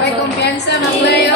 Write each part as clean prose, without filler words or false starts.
May kumpiyansa, maglayo.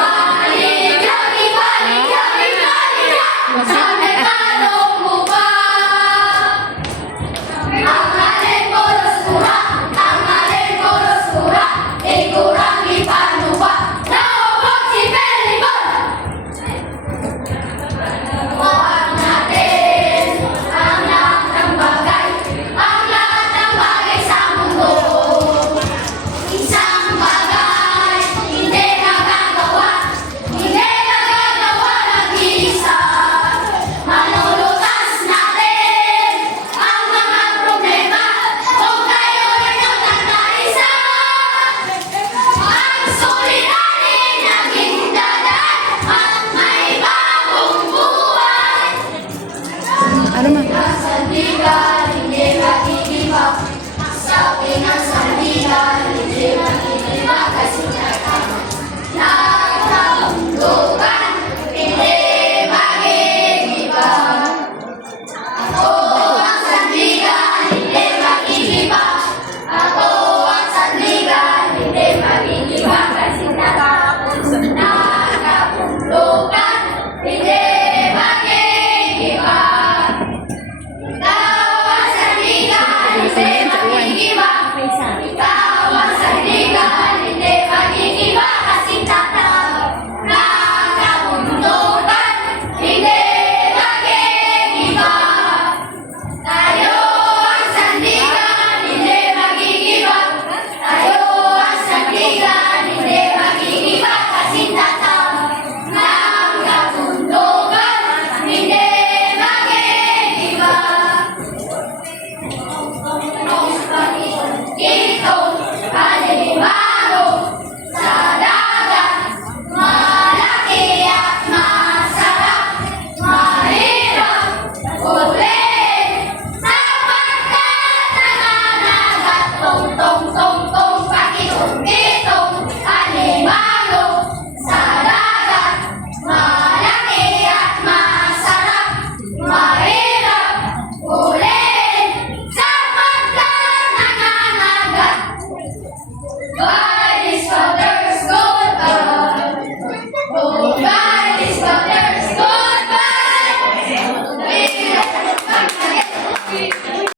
Ano ma? Sandigan, hindi makikiba. Sa pinasandigan, hindi makikiba. Kasi nagkahulugan, hindi makikiba. Ako ang sandigan, hindi makikiba. Ako ang sandigan, hindi makikiba. Kasi nagkahulugan, hindi makikiba. Ikaw ang sandigan, hindi makikiba. Kasi nagkahulugan, hindi makikiba. Tayo ang sandigan, hindi makikiba. Tayo ang sandigan, hindi makikiba. Kasi nagkahulugan, hindi makikiba. Ito, alimango sa dagat, malaki at masarap, mahirap ulit, sapagkat nananagat, tong-tong-tong-tong, pakitong-kitong, alimango sa dagat, malaki at masarap, mahirap ulit, sapagkat nananagat.